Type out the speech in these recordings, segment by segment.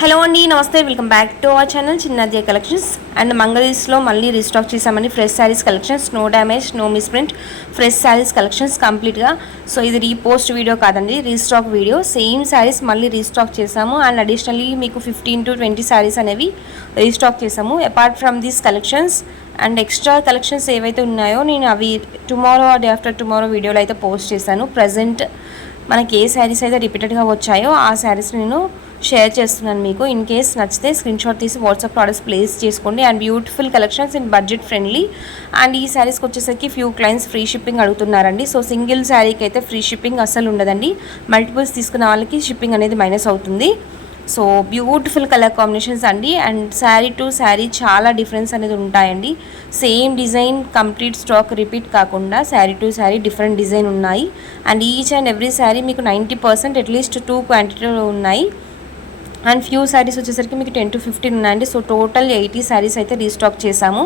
Hello అండి, నమస్తే. Welcome back to our channel Chinnadiya collections. And మంగళీస్లో మళ్ళీ రీస్టాక్ చేసామని fresh saris collections, no damage, no misprint, fresh saris collections కంప్లీట్గా. సో ఇది రీపోస్ట్ వీడియో కాదండి, రీస్టాక్ వీడియో. సేమ్ శారీస్ మళ్ళీ రీస్టాక్ చేసాము. అండ్ అడిషనల్లీ మీకు 15 to 20 శారీస్ అనేవి రీస్టాక్ చేసాము. Apart from these collections and extra collections ఏవైతే ఉన్నాయో నేను అవి టుమారో డే ఆఫ్టర్ టుమారో వీడియోలో అయితే పోస్ట్ చేశాను. ప్రజెంట్ మనకి ఏ శారీస్ అయితే రిపీటెడ్గా వచ్చాయో ఆ శారీస్ నేను షేర్ చేస్తున్నాను మీకు. ఇన్ కేస్ నచ్చితే స్క్రీన్ షాట్ తీసి వాట్సాప్ ఆర్డర్స్ ప్లేస్ చేసుకోండి. And beautiful collections in budget friendly. And ఈ శారీస్కి వచ్చేసరికి ఫ్యూ క్లయింట్స్ ఫ్రీ షిప్పింగ్ అడుగుతున్నారండి. సో సింగిల్ శారీకి అయితే ఫ్రీ షిప్పింగ్ అస్సలు ఉండదండి. మల్టిపుల్స్ తీసుకున్న వాళ్ళకి షిప్పింగ్ అనేది మైనస్ అవుతుంది. సో బ్యూటిఫుల్ కలర్ కాంబినేషన్స్ అండి. అండ్ శారీ టు శారీ చాలా డిఫరెన్స్ అనేది ఉంటాయండి. Same design complete stock repeat కాకుండా sari to sari different design ఉన్నాయి. And each and every sari మీకు 90% అట్లీస్ట్ 2 క్వాంటిటీలో ఉన్నాయి. అండ్ ఫ్యూ శారీస్ వచ్చేసరికి మీకు 10 to 15 ఉన్నాయండి. సో టోటల్ 80 శారీస్ అయితే రీస్టాక్ చేసాము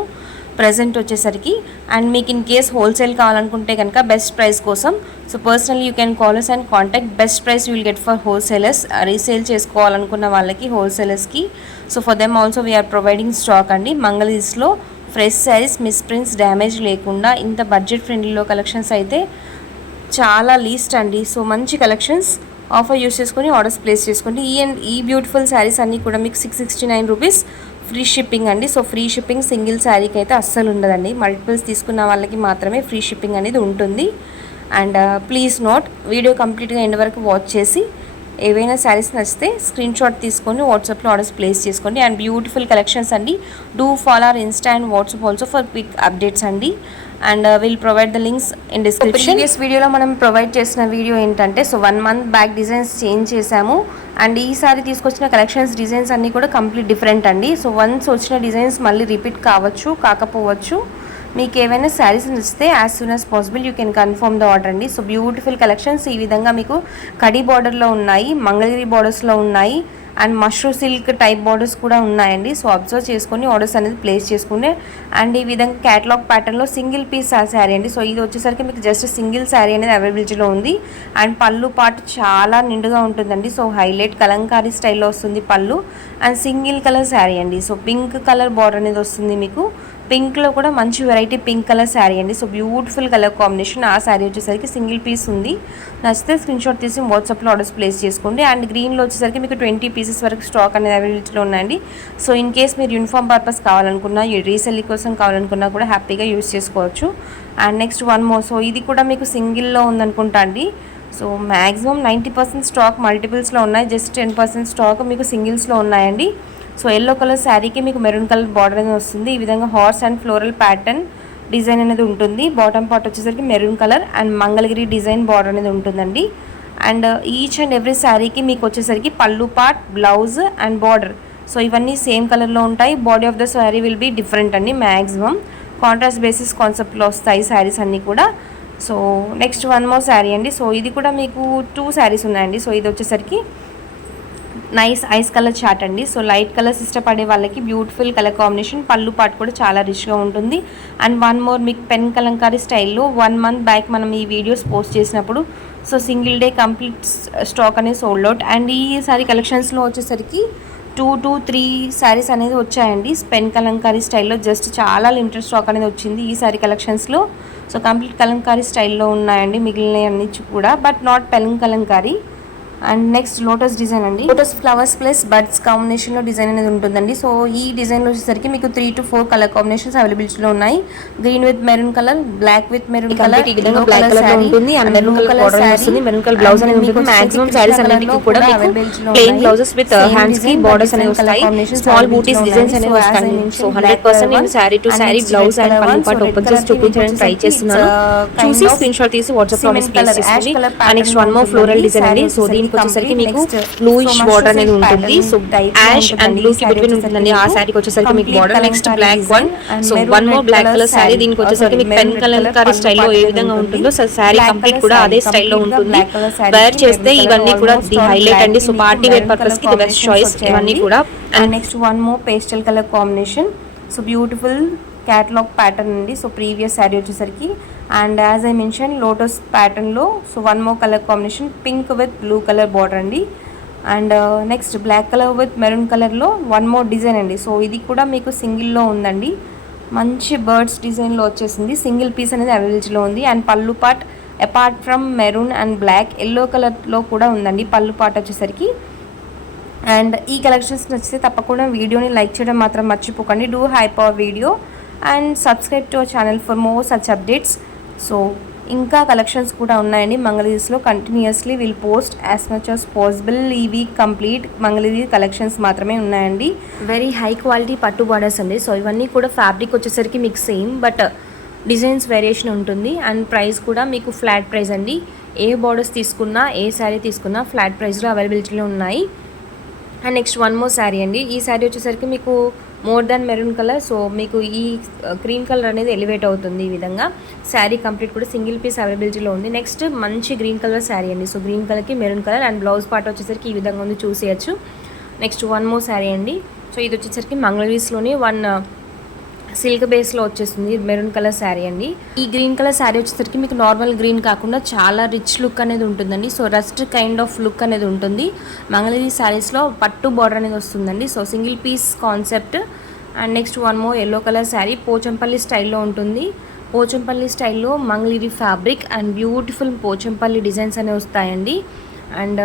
ప్రజెంట్ వచ్చేసరికి. అండ్ మీకు ఇన్ కేస్ హోల్సేల్ కావాలనుకుంటే కనుక బెస్ట్ ప్రైస్ కోసం so personally you can call us and contact. Best price you will get for wholesalers. Resale చేసుకోవాలనుకున్న వాళ్ళకి హోల్సేలర్స్కి. So for them also we are providing stock అండి. మంగళీస్లో ఫ్రెష్ శారీస్, మిస్ప్రింట్స్, డ్యామేజ్ లేకుండా ఇంత బడ్జెట్ ఫ్రెండ్లీలో కలెక్షన్స్ అయితే చాలా లీస్ట్ అండి. సో మంచి కలెక్షన్స్ ఆఫర్ యూస్ చేసుకొని ఆర్డర్స్ ప్లేస్ చేసుకోండి. ఈ బ్యూటిఫుల్ శారీస్ అన్నీ కూడా మీకు 669 రూపీస్ ఫ్రీ షిప్పింగ్ అండి. సో ఫ్రీ షిప్పింగ్ సింగిల్ శారీకి అయితే అస్సలు ఉండదండి. మల్టిపుల్స్ తీసుకున్న వాళ్ళకి మాత్రమే ఫ్రీ షిప్పింగ్ అనేది ఉంటుంది. అండ్ ప్లీజ్ నోట్, వీడియో కంప్లీట్గా ఎండ్ వరకు వాచ్ చేసి ఏవైనా శారీస్ నచ్చితే స్క్రీన్ షాట్ తీసుకొని వాట్సాప్లో ఆర్డర్స్ ప్లేస్ చేసుకోండి. అండ్ బ్యూటిఫుల్ కలెక్షన్స్ అండి. Do follow our insta and WhatsApp also for quick updates అండి. And will provide the links in description. Previous వీడియోలో మనం ప్రొవైడ్ చేసిన వీడియో ఏంటంటే so 1 month back designs change చేసాము. అండ్ ఈసారి తీసుకొచ్చిన కలెక్షన్స్ డిజైన్స్ అన్నీ కూడా కంప్లీట్ డిఫరెంట్ అండి. సో వన్స్ వచ్చిన డిజైన్స్ మళ్ళీ రిపీట్ కావచ్చు, కాకపోవచ్చు. మీకు ఏవైనా శారీస్ నచ్చితే as soon as possible you can confirm the order అండి. సో బ్యూటిఫుల్ కలెక్షన్స్ ఈ విధంగా మీకు కడీ బార్డర్లో ఉన్నాయి, మంగళగిరి బార్డర్స్లో ఉన్నాయి, and mashru silk type borders కూడా ఉన్నాయండి. సో అబ్జర్వ్ చేసుకొని ఆర్డర్స్ అనేది ప్లేస్ చేసుకునే. అండ్ ఈ విధంగా క్యాటలాగ్ ప్యాటర్న్లో సింగిల్ పీస్ శారీ అండి. సో ఇది వచ్చేసరికి మీకు జస్ట్ సింగిల్ శారీ అనేది అవైలబిలిటీలో ఉంది. అండ్ పళ్ళు పాటు చాలా నిండుగా ఉంటుందండి. సో హైలైట్ కలంకారీ స్టైల్లో వస్తుంది పళ్ళు. అండ్ సింగిల్ కలర్ శారీ అండి. సో పింక్ కలర్ బార్డర్ అనేది వస్తుంది మీకు. పింక్లో కూడా మంచి వెరైటీ పింక్ కలర్ శారీ అండి. So beautiful colour combination. ఆ శారీ వచ్చేసరికి సింగిల్ పీస్ ఉంది. నచ్చితే స్క్రీన్ షాట్ తీసి వాట్సాప్లో ఆర్డర్స్ ప్లేస్ చేసుకోండి. అండ్ గ్రీన్లో వచ్చేసరికి మీకు 20 పీసెస్ వరకు స్టాక్ అనేది అవైలబిలిటీలో ఉన్నాయండి. సో ఇన్ కేస్ మీరు యూనిఫామ్ పర్పస్ కావాలనుకున్నా, రీసెల్లింగ్ కోసం కావాలనుకున్నా కూడా హ్యాపీగా యూస్ చేసుకోవచ్చు. And next 1 more. సో ఇది కూడా మీకు సింగిల్లో ఉందనుకుంటా అండి. సో మ్యాక్సిమం 90% స్టాక్ మల్టిపుల్స్లో ఉన్నాయి. జస్ట్ 10% స్టాక్ మీకు సింగిల్స్లో ఉన్నాయండి. సో ఎల్లో కలర్ శారీకి మీకు మెరూన్ కలర్ బార్డర్ అనేది వస్తుంది. ఈ విధంగా horse and floral pattern design అనేది ఉంటుంది. బాటమ్ పార్ట్ వచ్చేసరికి maroon colour and Mangalagiri design border అనేది ఉంటుందండి. అండ్ ఈచ్ అండ్ ఎవ్రీ శారీకి మీకు వచ్చేసరికి పళ్ళు part, blouse and border so ఇవన్నీ సేమ్ కలర్లో ఉంటాయి. Body of the sari will be different అండి. మ్యాక్సిమం కాంట్రాస్ట్ బేసిస్ కాన్సెప్ట్లో వస్తాయి శారీస్ అన్నీ కూడా. సో నెక్స్ట్ 1 more శారీ అండి. సో ఇది కూడా మీకు 2 శారీస్ ఉన్నాయండి. సో ఇది వచ్చేసరికి నైస్ ఐస్ కలర్ చాట్ అండి. సో లైట్ కలర్స్ ఇష్టపడే వాళ్ళకి బ్యూటిఫుల్ కలర్ కాంబినేషన్. పళ్ళు పాటు కూడా చాలా రిచ్గా ఉంటుంది. అండ్ 1 more మీకు పెన్ కలంకారీ స్టైల్లో 1 month బ్యాక్ మనం ఈ వీడియోస్ పోస్ట్ చేసినప్పుడు so single day complete stock అనేది సోల్డ్ అవుట్. అండ్ ఈ సారీ కలెక్షన్స్లో వచ్చేసరికి 2 to 3 శారీస్ అనేది వచ్చాయండి. పెన్ కలంకారీ స్టైల్లో జస్ట్ చాలా లిమిటెడ్ స్టాక్ అనేది వచ్చింది ఈ సారీ కలెక్షన్స్లో. సో కంప్లీట్ కలంకారీ స్టైల్లో ఉన్నాయండి మిగిలిన అన్ని కూడా, but not pen Kalamkari. And next lotus design అండి. లోటస్ ఫ్లవర్స్ ప్లస్ బడ్స్ కాంబినేషన్లో డిజైన్ అనేది ఉంటుందండి. సో ఈ డిజైన్లో వచ్చేసరికి మీకు 3 to 4 కలర్ కాంబినేషన్స్ అవైలబిలిటీలో ఉన్నాయి. Green with maroon colour, black with maroon colour, ఈ విధంగా బ్లాక్ కలర్ ఉంటుంది. అండ్ మెరూన్ కలర్ బార్డర్ వస్తుంది. మెరూన్ కలర్ బ్లౌజ్ అనేది ఉంటుంది. మాక్సిమం సారీస్ అన్నిటికీ కూడా మీకు ప్లెయిన్ బ్లౌజెస్ విత్ హ్యాండ్స్ కి బార్డర్స్ అనేవి వస్తాయి. స్మాల్ బూటీస్ డిజైన్స్ అనేవి వస్తాయి. సో 100% నేను sari to sari blouse and పళ్ళు పార్ట్ ఓపెన్ చేసి చూపించడానికి ట్రై చేస్తున్నాను. చూసి స్క్రీన్ షాట్ తీసి వాట్సాప్ లో ప్లేస్ చేసుకోండి. నెక్స్ట్ 1 more ఫ్లోరల్ డిజైన్ అండి. సో దీనికి వచ్చేసరికి మీకు బ్లూయిష్ బార్డర్ అనేది ఉంటుంది. సో యాష్ అండ్ బ్లూ కి బిట్వీన్ ఉంటుందండి. ఆ శారీకి వచ్చేసరికి మీకు బార్డర్. Next black one. So 1 more black colour sari. దీనికి వచ్చేసరికి మీకు పెన్ కలంకారీ స్టైల్లో ఏ విధంగా ఉంటుందో సో శారీ కంప్లీట్ కూడా అదే స్టైల్లో ఉంటుంది. వేర్ చేస్తే ఇవన్నీ కూడా ది హైలైట్ అండి. సో పార్టీ వేర్ పర్పస్ కి ది బెస్ట్ చాయిస్ ఇవన్నీ కూడా. And next 1 more pastel colour combination. So beautiful catalogue pattern అండి. సో ప్రీవియస్ శారీ వచ్చేసరికి and as I mention lotus ప్యాటర్న్లో so 1 more colour combination pink with blue colour border అండి. And next black colour with maroon కలర్లో one more design అండి. So ఇది కూడా మీకు సింగిల్లో ఉందండి. మంచి బర్డ్స్ డిజైన్లో వచ్చేసింది. సింగిల్ పీస్ అనేది అవైలబుల్గా ఉంది. అండ్ పళ్ళు part apart from maroon and black yellow కలర్లో కూడా ఉందండి పళ్ళు పార్ట్ వచ్చేసరికి. అండ్ ఈ కలెక్షన్స్ నచ్చితే తప్పకుండా వీడియోని లైక్ చేయడం మాత్రం మర్చిపోకండి. Do hype hour video and subscribe to our channel for more such updates. So ఇంకా కలెక్షన్స్ కూడా ఉన్నాయండి. మంగళగిరిలో continuously will post as much as possible. ఈ వీక్ కంప్లీట్ మంగళగిరి కలెక్షన్స్ మాత్రమే ఉన్నాయండి. వెరీ హై క్వాలిటీ పట్టు బార్డర్స్ అండి. సో ఇవన్నీ కూడా ఫ్యాబ్రిక్ వచ్చేసరికి మీకు సేమ్ బట్ డిజైన్స్ వేరియేషన్ ఉంటుంది. అండ్ ప్రైస్ కూడా మీకు ఫ్లాట్ ప్రైస్ అండి. ఏ బార్డర్స్ తీసుకున్నా ఏ శారీ తీసుకున్నా ఫ్లాట్ ప్రైస్లో అవైలబిలిటీలో ఉన్నాయి. And next one more sari అండి. ఈ శారీ వచ్చేసరికి మీకు more than maroon colour. So మీకు ఈ క్రీమ్ కలర్ అనేది ఎలివేట్ అవుతుంది ఈ విధంగా. శారీ కంప్లీట్ కూడా సింగిల్ పీస్ అవైలబిలిటీలో ఉంది. నెక్స్ట్ మంచి గ్రీన్ కలర్ శారీ అండి. సో గ్రీన్ కలర్కి maroon colour and blouse part వచ్చేసరికి ఈ విధంగా ఉంది, చూసేయచ్చు. నెక్స్ట్ వన్ మోర్ శారీ అండి. సో ఇది వచ్చేసరికి మంగళగిరిలోనే వన్ సిల్క్ బేస్లో వచ్చేస్తుంది మెరూన్ కలర్ శారీ అండి. ఈ గ్రీన్ కలర్ శారీ వచ్చేసరికి మీకు నార్మల్ గ్రీన్ కాకుండా చాలా రిచ్ లుక్ అనేది ఉంటుందండి. So rust kind of look అనేది ఉంటుంది. మంగళగిరి శారీస్లో పట్టు బార్డర్ అనేది వస్తుందండి. So single piece concept. And next one more yellow colour sari Pochampally స్టైల్లో ఉంటుంది. పోచంపల్లి స్టైల్లో Mangalagiri fabric and beautiful Pochampally designs అనేవి వస్తాయండి. And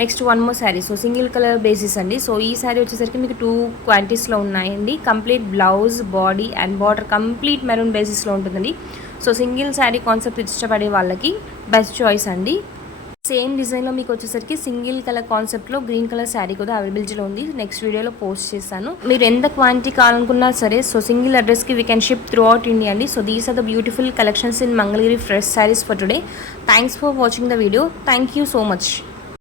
next one more sari. So single colour basis అండి. సో ఈ శారీ వచ్చేసరికి మీకు 2 క్వాంటిటీస్లో ఉన్నాయండి. Complete blouse body and border complete maroon బేసిస్లో ఉంటుందండి. సో సింగిల్ శారీ కాన్సెప్ట్ ఇష్టపడే వాళ్ళకి బెస్ట్ చాయిస్ అండి. సేమ్ డిజైన్లో మీకు వచ్చేసరికి సింగిల్ కలర్ కాన్సెప్ట్లో గ్రీన్ కలర్ శారీ కూడా అవైలబిలిటీలో ఉంది. నెక్స్ట్ వీడియోలో పోస్ట్ చేస్తాను. మీరు ఎంత క్వాంటిటీ కావాలనుకున్నా సరే సో సింగిల్ అడ్రస్కి we can ship throughout India అండి. So these are the beautiful collections in Mangalagiri fresh saris for today. Thanks for watching the video. Thank you so much.